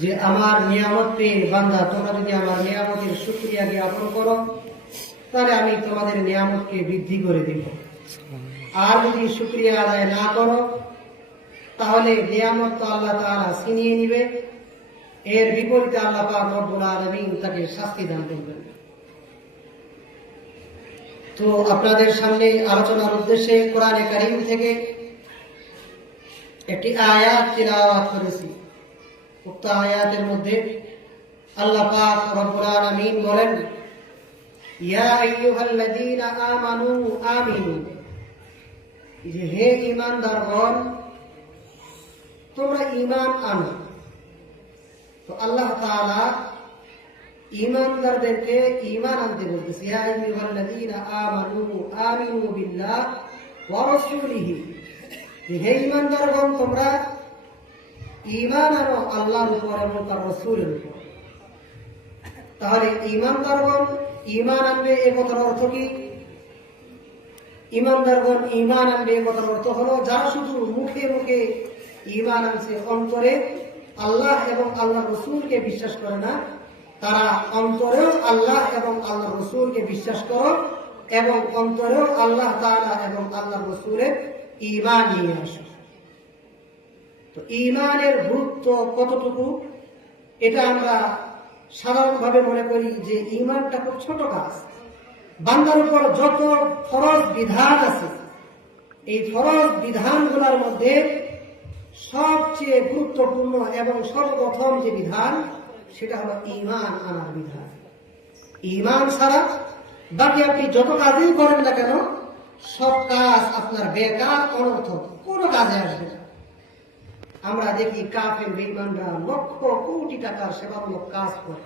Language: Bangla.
যে আমার নিয়ামত পেয়ে বান্দা তোমরা যদি আমার নিয়ামতের শুকরিয়া জ্ঞাপন করো তাহলে আমি তোমাদের নিয়ামতকে বৃদ্ধি করে দেব, আর যদি শুকরিয়া আদায় না করো তাহলে নিয়ামত তো আল্লাহ তাআলা ছিনিয়ে নিবে, এর বিপরীতে আল্লাহ পাক রব্বুল আলামিন তাকে শাস্তি দান করবেন। তো আপনাদের সামনে আলোচনার উদ্দেশ্যে কোরআনে কারীম থেকে একটি আয়াত তিলাওয়াত করেছি। উক্ত আয়াতের মধ্যে আল্লাহ পাক রব্বুল আলামিন বলেন, ইয়া আইয়ুহাল্লাযীনা আমানু আমিনু, যে হে ঈমানদারগণ তোমরা ঈমান আনো। তো আল্লাহ তাআলা ঈমানদারদেরকে ঈমান আনতে বলতেছে, ইয়া আইয়ুহাল্লাযীনা আমানু আমিনু বিল্লাহ ওয়া রাসূলিহি, হে ঈমানদারগণ তোমরা ঈমান আনো আল্লাহর উপর এবং তার রাসূলের উপর। তাহলে ঈমানদারগণ ঈমান আনবে এ কথার অর্থ কি? ঈমানদারগণ ঈমান আনবে এ কথার অর্থ হলো যারা শুধু মুখে মুখে ঈমান আনছে, অন্তরে আল্লাহ এবং আল্লাহ রসুলকে বিশ্বাস করে না, তারা অন্তরেও আল্লাহ এবং আল্লাহ রসুলকে বিশ্বাস করো এবং অন্তরেও আল্লাহ তাআলা এবং আল্লাহ রসুলের ঈমান নিয়ে আসো। তো ঈমানের গুরুত্ব কতটুকু এটা আমরা সাধারণভাবে মনে করি যে ঈমানটা খুব ছোট কাজ। বান্দার উপর যত ফরজ বিধান আছে এই ফরজ বিধানগুলোর মধ্যে সবচেয়ে গুরুত্বপূর্ণ এবং সর্বপ্রথম যে বিধান সেটা হলো ঈমান আনার বিধান। ঈমান ছাড়া বাকি আপনি যত কাজই করেন না কেন সব কাজ আপনার বেকার, অনর্থক, কোনো কাজে আসবে না। আমরা দেখি কাফের বেঈমানরা লক্ষ কোটি টাকার সেবামূলক কাজ করে,